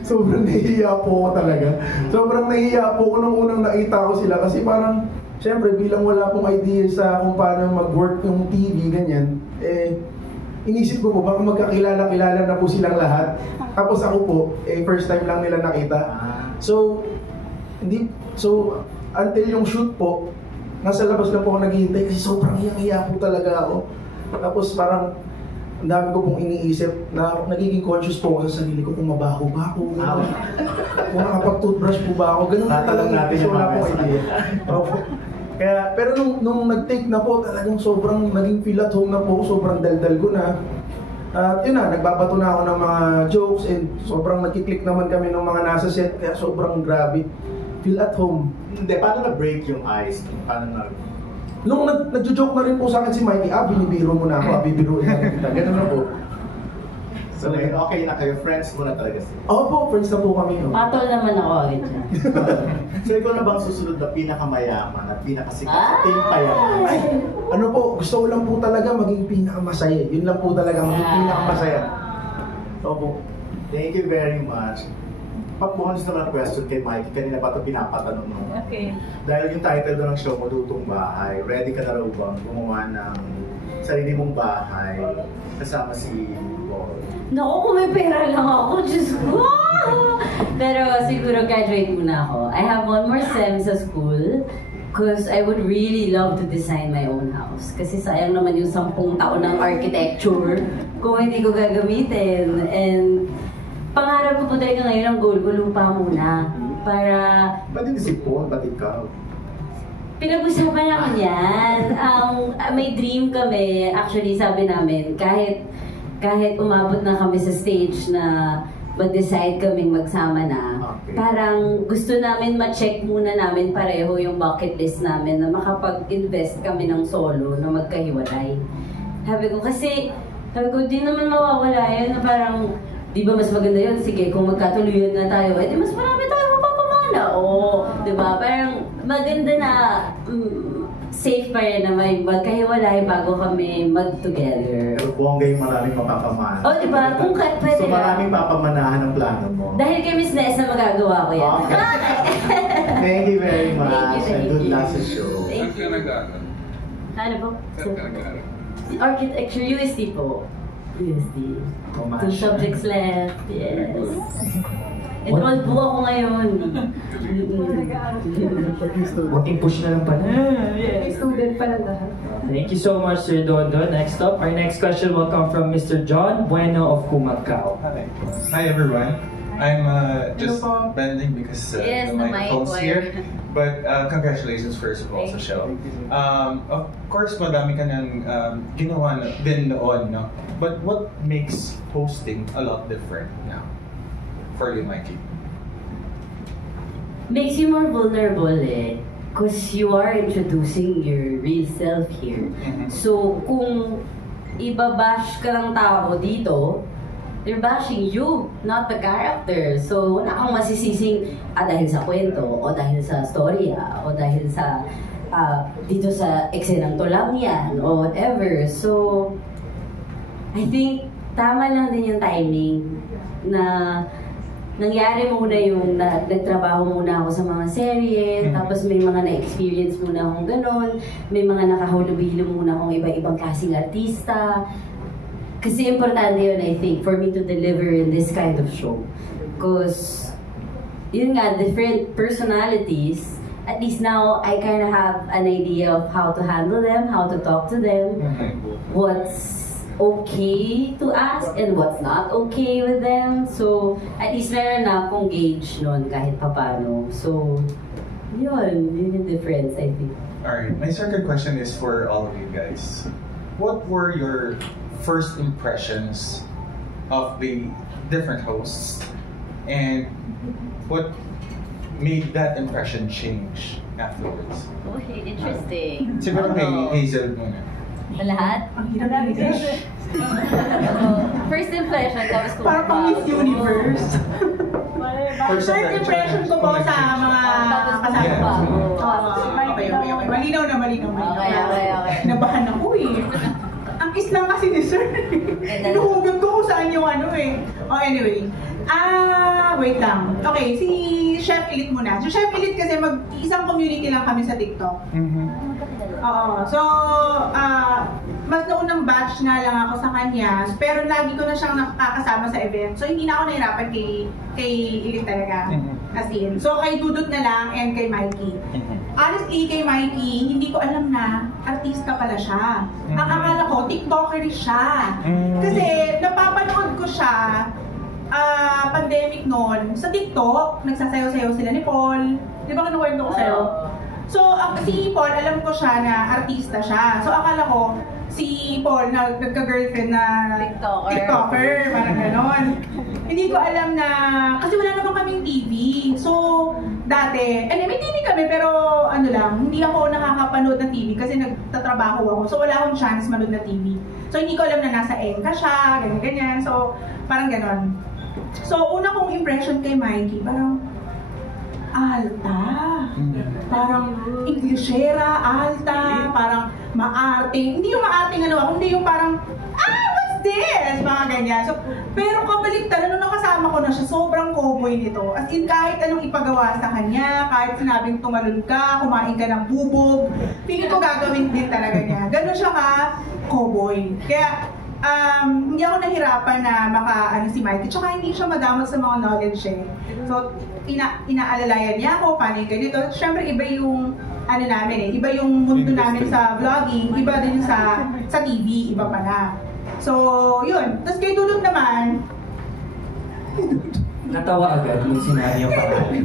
Sobrang nahihiya po ako talaga. Sobrang nahihiya po ako nung unang nakita ko sila kasi parang, syempre bilang wala pong idea sa kung paano mag-work yung TV, ganyan, inisip ko po, baka magkakilala-kilala na po silang lahat. Tapos ako po, first time lang nila nakita. So, until yung shoot po, nasa labas lang po ako naghihintay kasi sobrang hiyang-hiya po talaga ako. Tapos parang, ang dami ko pong iniisip na nagiging conscious po ako sa sarili ko kung mabaho ba ako, kung nakapag-toothbrush po ba ako, ganun na talaga. So, wala pong idea. Kaya, pero nung nag-take na po, talagang sobrang naging feel at home na po, sobrang daldal ko na. At yun na, nagbabato na ako ng mga jokes and sobrang nagkiklik naman kami ng mga nasa set, kaya sobrang grabe. Feel at home. Hindi, paano na-break yung ice? Paano na... Nung nagjo-joke na rin po sa akin si Mikey, binibiro mo na ako, bibiruin na rin kita. Ganun na po. So, okay na kayo, friends mo na talaga sila. Oo po, friends na po kami. No? Patol naman ako agad siya. So, ikaw na bang susunod na pinakamayaman at pinakasikat sa Team Payaman? Ay, ano po, gusto ko lang po talaga maging pinakamasaya. Yun lang po talaga, maging pinakamasaya. Opo. Thank you very much. Bonus naman ang question kay Mikey. Kanina pa ito pinapatanong mo. Okay. Dahil yung title doon ng show mo, Lutong Bahay, ready ka na raw bang gumawa ng sarili mong bahay kasama si Paul? Naku, kung may pera lang ako, Diyos ko! Pero siguro graduate muna ako. I have one more sem sa school because I would really love to design my own house. Kasi sayang naman yung 10 taon ng architecture kung hindi ko gagamitin. And pangarap ko po talaga ngayon ang goal ko, lupa muna. Para... Ba't hindi si Paul? Ba't ikaw? Pinag-usapan naman yan. May dream kami. Actually, sabi namin, kahit umabot na kami sa stage na mag-decide kaming magsama na, parang gusto namin ma-check muna namin pareho yung bucket list namin na makapag-invest kami ng solo na magkahiwalay. Sabi ko, di naman mawawala yun na parang, di ba mas maganda yun? Sige, kung magkatuluyan na tayo, di mas marami tayo mapapamana. Di ba? Parang maganda na safe pa rin na may magkahiwalay bago kami mag-together. Pero bongga yung maraming mapapamana. Di ba? Kung pwede so maraming papamanahan ang plano mo. Dahil kay Miss Nessa magagawa ko yan. Okay. Thank you very much. Thank you. And good luck sa show. Thank you. Ano po? Architecture, USD po. USD. Two subjects left, yes. Enrolled po ako ngayon. Working push na lang pala. Student pala lahat. Thank you so much, Sir Dondo. Next up, our next question will come from Mr. John Bueno of Cumacao. Hi everyone. I'm just bending because the microphone's here. But congratulations first of all sa show. Of course, madami ka nang ginawa din noon, no? But what makes hosting a lot different now for you, Mikey? Makes you more vulnerable because you are introducing your real self here. So kung ibabash ka ng tao dito, they're bashing you, not the character. So wala kang masisising dahil sa kwento, o dahil sa storya, o dahil sa dito sa eksenang to lang yan, o whatever. So I think tama lang din yung timing na nangyari muna yung nagtrabaho muna ako sa mga serye, tapos may mga na-experience muna akong ganon, may mga nakahulubilo muna akong iba-ibang klaseng artista. Kasi importante yun, I think, for me to deliver in this kind of show. Because, yun nga, different personalities, at least now, I kind of have an idea of how to handle them, how to talk to them, what's okay to ask and what's not okay with them. So, at least meron na akong gauge nun kahit papano. So, yun yung difference, I think. Alright, my second question is for all of you guys. What were your first impressions of the different hosts? And what made that impression change afterwards? Okay, interesting. Siguro kay Hazel muna. Lahat? First impression, tapos kung parang pang Miss Universe. First impression ko po sa mga kasama pa. Okay. Malinaw na. Okay. Nabahan ako Ang lang kasi ni Sir. Inuhugot ko kung saan yung anyway. Wait lang. Okay, si Chef Elite muna. So Chef Elite kasi isang community lang kami sa TikTok. So, mas noong batch nga lang ako sa kanya, pero lagi ko na siyang nakakasama sa event. So, hindi na ako nahirapan kay Elite talaga. As in. So, kay Dudut na lang and kay Mikey. Honestly, kay Mikey, hindi ko alam na artista pala siya. Ang akala ko, TikToker siya. Kasi, napapanood ko siya pandemic noon sa TikTok. Nagsasayaw-sayaw sila ni Paul. Di ba kinukwento ko sa'yo? So, si Paul, alam ko siya na artista siya. So, akala ko, si Paul na nagka-girlfriend na TikToker, parang ganon. Hindi ko alam na, kasi wala naman kaming TV. So, dati, may TV kami pero ano lang, hindi ako nakakapanood ng TV kasi nagtatrabaho ako. So wala akong chance manood na TV. So hindi ko alam na nasa Enka siya, ganyan-ganyan. So parang ganon. So una kong impression kay Mikey, parang alta. Parang Englishera, alta, parang maarting. Hindi yung maarting hindi yung parang, what's this? Mga ganyan. So, pero kabaligtaran, nung nakasama ko na siya, sobrang cowboy nito. As in, kahit anong ipagawa sa kanya, kahit sinabing tumalon ka, kumain ka ng bubog, piling ko gagawin din talaga niya. Ganon siya cowboy. Kaya, hindi ako nahirapan na si Mikey. Tsaka hindi siya madamot sa mga knowledge eh. So, inaalalayan niya ako, paano yung ganito. Siyempre, iba yung namin iba yung mundo namin sa vlogging, iba din sa TV, iba pala. So, yun. Tapos kay Dudut naman, natawa agad yung sinabi yung pangalan.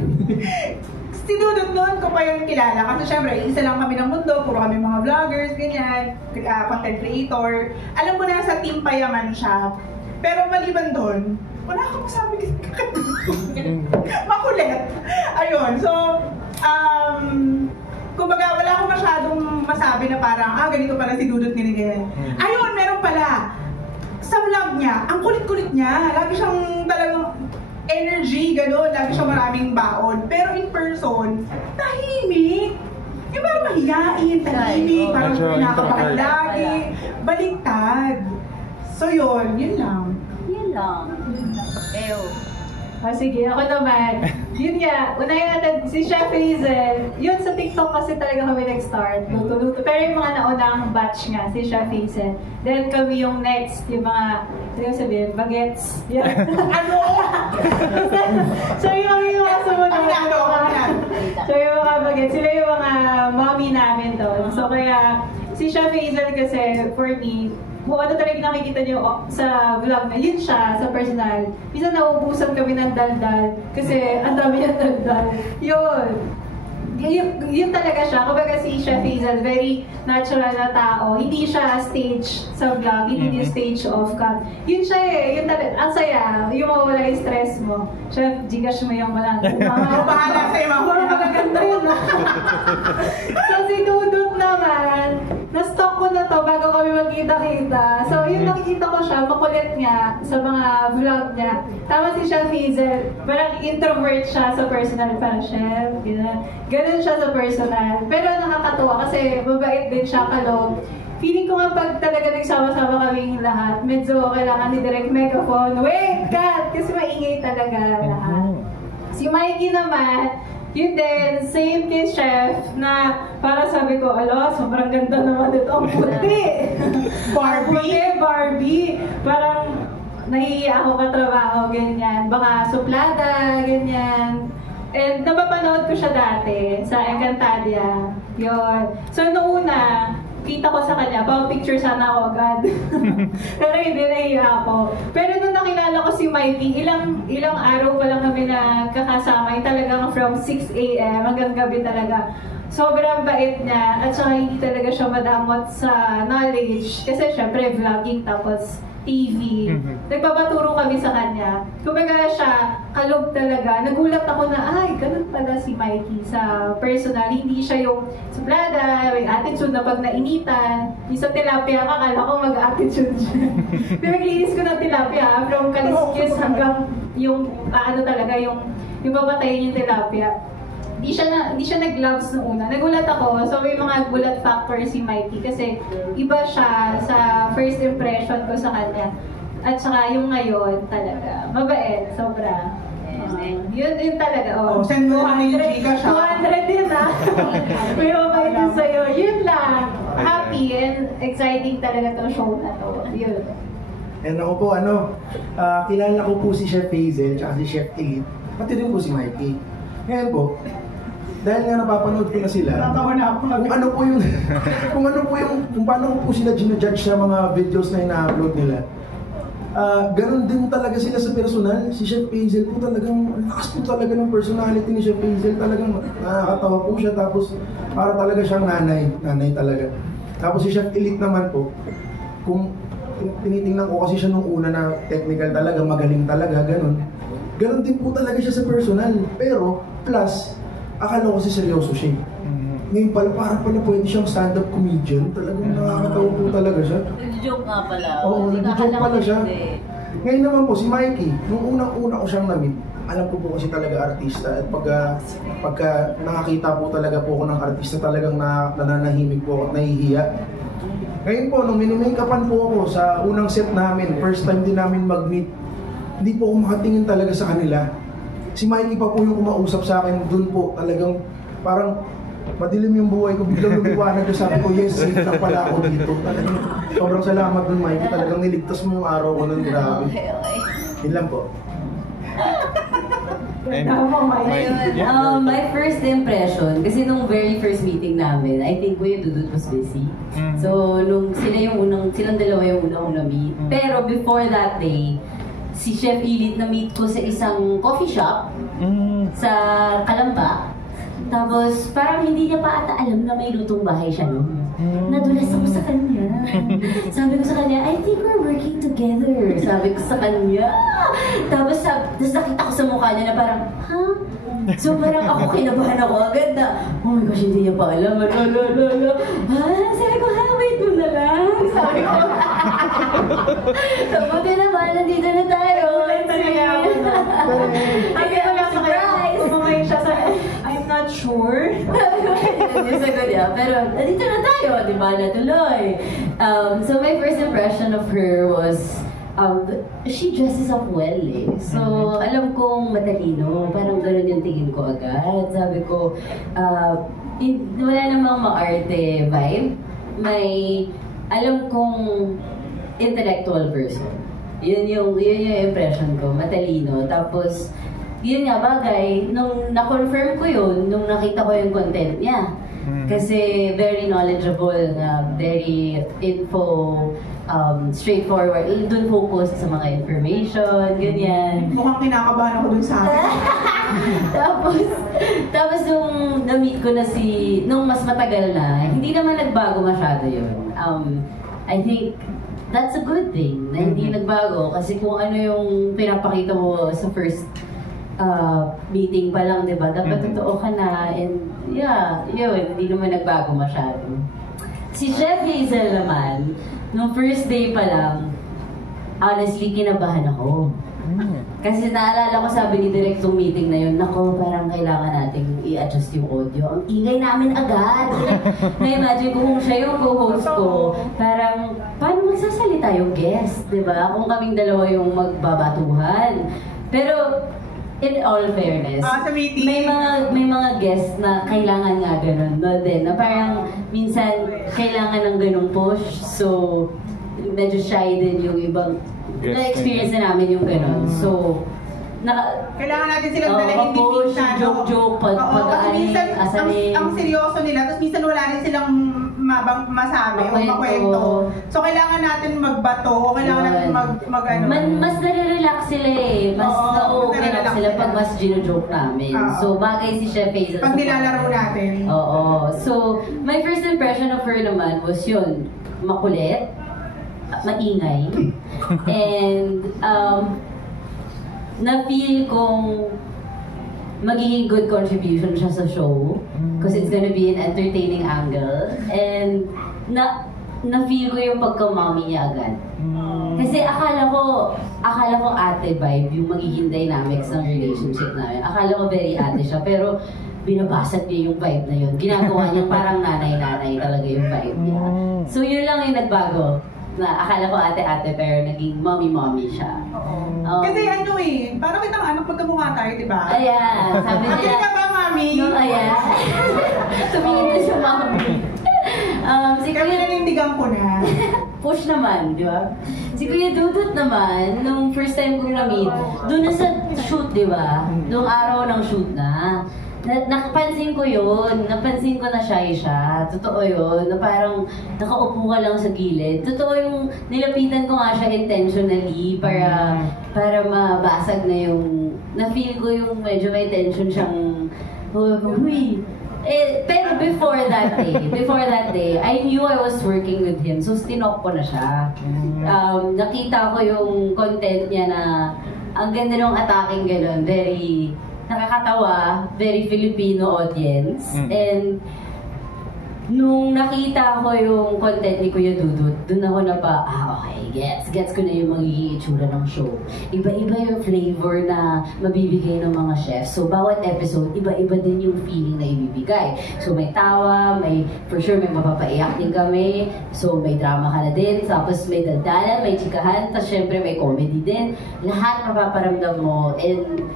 si Dudut noon ko pa yung kilala. Kasi syempre, isa lang kami ng mundo, puro kami mga vloggers, ganyan, content creator. Alam ko na sa Team Payaman siya. Pero maliban doon, wala akong masabi makulit. Ayun, so, kumbaga, wala akong masyadong masabi na parang, ganito pala si Dudut ganyan. Ayun, meron pala. Sa vlog niya, ang kulit-kulit niya. Lagi siyang talagang energy, gano'n. Lagi siyang maraming baon. Pero in person, tahimik. Yung parang mahiyain, tahimik, parang pinakabahan lagi. Baliktad. So yun lang. Yun lang. Ew. Sige, ako naman. Yun nga, unahin natin si Chef Hazel. Yun sa TikTok kasi talaga kami nag-start. Luto-luto. Pero yung mga naunang batch nga, si Chef Hazel. Then kami yung next, yung mga, sabihin, bagets. Yeah. Ano? So yung mga sumunod. So yung mga bagets, sila yung mga mommy namin doon. So kaya, si Chef Hazel kasi, for me, kung ano talaga nakikita niyo sa vlog na, yun siya, sa personal. Minsan nauubusan kami ng daldal kasi ang dami niyang daldal. Yun talaga siya. Kumbaga si Chef Hazel, very natural na tao. Hindi siya stage sa vlog, hindi din stage off cam. Yun siya yun talaga. Ang saya, yung mawala yung stress mo. Chef, Gcash mo yung malaki. Bahala sa'yo, mga magaganda yun. So si Dudut naman, na-stock ko na to bago kami magkita-kita. So, yung nakikita ko siya, makulit niya sa mga vlog niya. Tama si Chef Hazel, parang introvert siya sa personal, parang chef, ganun siya sa personal. Pero nakakatuwa kasi mabait din siya, kalog. Feeling ko nga pag talaga nagsama-sama kaming lahat, medyo kailangan ni Direct Megaphone. Wait, cut! Kasi maingay talaga lahat. Si Mikey naman, yun din, same kay Chef, na para sabi ko, sobrang ganda naman ito. Ang puti! Barbie! Parang nahihiya ako katrabaho, ganyan. Baka suplada, ganyan. And napapanood ko siya dati sa Encantadia. Yun. So noong una, kita ko sa kanya, picture sana ako agad. Pero hindi, nahiya ako. Pero nung nakilala ko si Mikey, ilang araw pa lang kami na kakasama, talagang from 6 a.m. hanggang gabi talaga. Sobrang bait niya, at saka hindi talaga siya madamot sa knowledge. Kasi syempre vlogging, tapos TV. Nagpapaturo kami sa kanya. Kumbaga siya, kalog talaga. Nagulat ako na, ganun pala si Mikey sa personal. Hindi siya yung suplada, may attitude na pag nainitan. Yung sa tilapia, akala ko mag-attitude siya. Pinaglinis ko ng tilapia, from kaliskis hanggang yung, yung papatayin yung tilapia. Di siya nag-gloves noong una. Nagulat ako. So may mga gulat factor si Mikey kasi iba siya sa first impression ko sa kanya. At saka yung ngayon talaga. Mabait, sobra. Yun talaga. Send mo kami yung Gcash. 200 din may mabait din sa'yo. Yun lang. Happy and exciting talaga tong show na to. Yun. And ako po, kilala ko po si Chef Hazel at si Chef Elite. Pati din po si Mikey. Ngayon po, dahil nga napapanood ko na sila, kung paano ko po sila ginajudge sa mga videos na ina-upload nila, ganun din talaga sila sa personal. Si Chef Hazel po talagang, lakas po talaga ng personality ni Chef Hazel, talagang nakakatawa po siya, tapos para talaga siyang nanay talaga. Tapos si Chef Elite naman po, kung tinitingnan ko kasi siya nung una na technical talaga, magaling talaga, ganun din po talaga siya sa personal. Pero, plus, akala ko kasi seryoso siya. Ngayon pala, parang pala pwede siyang stand-up comedian. Talagang nakakatawa po talaga siya. Nag-joke nga pala. Oo, nag-joke pala siya. Ngayon naman po, si Mikey, nung unang-una ko siyang na-meet, alam ko po kasi talaga artista. At pagka nakakita po talaga po ako ng artista, talagang nananahimik po at nahihiya. Ngayon po, nung mini-make-upan po ako sa unang set namin, first time din namin mag-meet, hindi po ako makatingin talaga sa kanila. Si Mikey pa po yung kumausap sa akin, dun po talagang parang madilim yung buhay ko, biglang lumiwanag ko, sabi ko, yes, safe lang pala ako dito. Talagang sobrang salamat dun, Mikey. Talagang niligtas mo yung araw ko nun, grabe. Yun lang po. My first impression, kasi nung very first meeting namin, I think Kuya Dudut was busy. So, silang dalawa yung unang na-meet. Pero before that day, si Chef Elite na-meet ko sa isang coffee shop sa Calamba. Tapos, parang hindi niya pa ata alam na may lutong bahay siya noon. Nadulas ako sa kanya. Sabi ko sa kanya, I think we're working together. Sabi ko sa kanya. Tapos nakita ko sa mukha niya na parang, ha? So parang ako kinabahan ako agad na, oh my gosh, hindi niya pa alam. Sabi ko, ha, wait mo na lang. Sabi ko, buti naman, nandito na tayo. Sabi ko lang sa kanya, umamay siya sa, I'm not sure. Yung sagot niya, pero nandito na tayo, di ba, natuloy. So my first impression of her was, she dresses up well eh. So, alam kong matalino. Parang gano'n yung tingin ko agad. Sabi ko, wala namang maarte vibe. May, alam kong intellectual person. Yun yung impression ko, matalino. Tapos, yun nga bagay, nung na-confirm ko yun, nung nakita ko yung content niya. Kasi very knowledgeable, very straightforward. Doon focus sa mga information, ganyan. Mukhang kinakabahan ako dun sa akin. tapos nung na-meet ko na nung mas matagal na, hindi naman nagbago masyado yun. I think that's a good thing na hindi nagbago. Kasi kung ano yung pinapakita mo sa first meeting pa lang, diba? Dapat totoo ka na. And yeah, yun, hindi naman nagbago masyado. Si Chef Hazel naman, nung first day pa lang, honestly, kinabahan ako. Kasi naalala ko, sabi ni Direk tong meeting na yun, nako, parang kailangan nating i-adjust yung audio. Ang ingay namin agad. Na-imagine ko kung siya yung co-host ko, parang, paano magsasalita yung guest, di ba? Kung kaming dalawa yung magbabatuhan. Pero, in all fairness, may mga guests na kailangan nga ganun, no, din, na parang minsan kailangan ng ganung push, so medyo shy din yung ibang, na-experience na namin yung ganun. So, kailangan natin silang dalhin minsan, joke, pag-aanin, asanin. Ang seryoso nila, tapos minsan wala rin silang masabi o makwento. So, kailangan natin magbato, kailangan natin mas nare-relax sila eh. Mas na-relax sila pag mas gino-joke namin. So, bagay si Chef Hazel. Pag nilalaro natin. Oo. So, my first impression of her naman was yun, makulit, maingay, and na-feel kong magiging good contribution siya sa show because it's gonna be an entertaining angle, and na-feel ko yung pagka-mommy niya agad. Kasi akala ko ate vibe yung magiging dynamics ng relationship namin. Akala ko very ate siya, pero binabasag niya yung vibe na yun. Ginagawa niya parang nanay-nanay talaga yung vibe niya. So yun lang yung nagbago. Na akala ko ate-ate pero naging mommy-mommy siya. Kasi parang kitang anak pagkamukha tayo, di ba? Ayan, sabi niya. Akin ka ba, mami? No, ayan. Tumingin na siya, mami. Kami nanindigan ko na. Push naman, di ba? Si Kuya Dudut naman, nung first time kong na-meet, doon na sa shoot, di ba? Noong araw ng shoot na. Napansin ko yun. Napansin ko na shy siya. Totoo yun. Na parang nakaupo ka lang sa gilid. Totoo yung nilapitan ko nga siya intentionally para mabasag na yung... Na-feel ko yung medyo may tension siyang... Huy! Pero before that day, I knew I was working with him. So, stinok ko na siya. Nakita ko yung content niya na ang ganda ng attacking gano'n. Very nakakatawa, very Filipino audience. And nung nakita ko yung content ni Kuya Dudut, dun ako na pa, okay, gets ko na yung magiging itsura ng show. Iba-iba yung flavor na mabibigay ng mga chefs. So, bawat episode, iba-iba din yung feeling na ibibigay. So, may tawa, for sure may mapapaiyak din kami. So, may drama ka na din. Tapos, may daldalan, may chikahan. Tapos, syempre, may comedy din. Lahat mapaparamdam mo. And,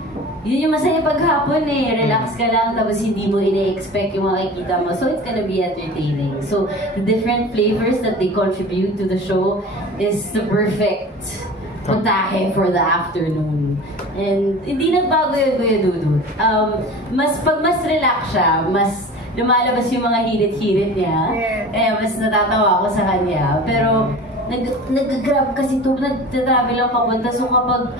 yun yung masaya paghapon eh. Relax ka lang, tapos hindi mo ina-expect yung makikita mo. So, it's gonna be entertaining. So, the different flavors that they contribute to the show is the perfect puntahe for the afternoon. And hindi nagbago yung Kuya Dudut. Pag mas relax siya, mas lumalabas yung mga hirit-hirit niya. Kaya mas natatawa ako sa kanya. Pero, nag-grab kasi ito, nag-travel lang papunta. So kapag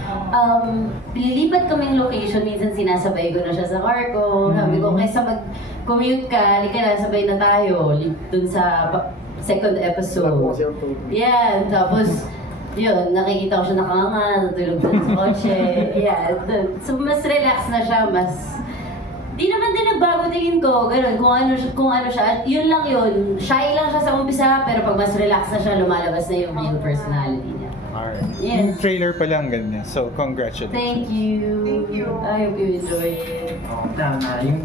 lilipat kaming location, minsan sinasabay ko na siya sa car ko. Sabi ko, kaysa mag-commute ka, halika na, sabay na tayo. Dun sa second episode. Yan, tapos yun, nakikita ko siya nakanganga, natulog dun sa kotse. Yan, so mas relax na siya, mas di naman din nagbago tingin ko, ganun, kung ano siya, yun lang yun, shy lang siya sa umpisa, pero pag mas relax na siya, lumalabas na yung real personality niya. Alright. Yeah. Yung trailer pa lang ganyan, so congratulations. Thank you. I hope you enjoy it. Tama. Yung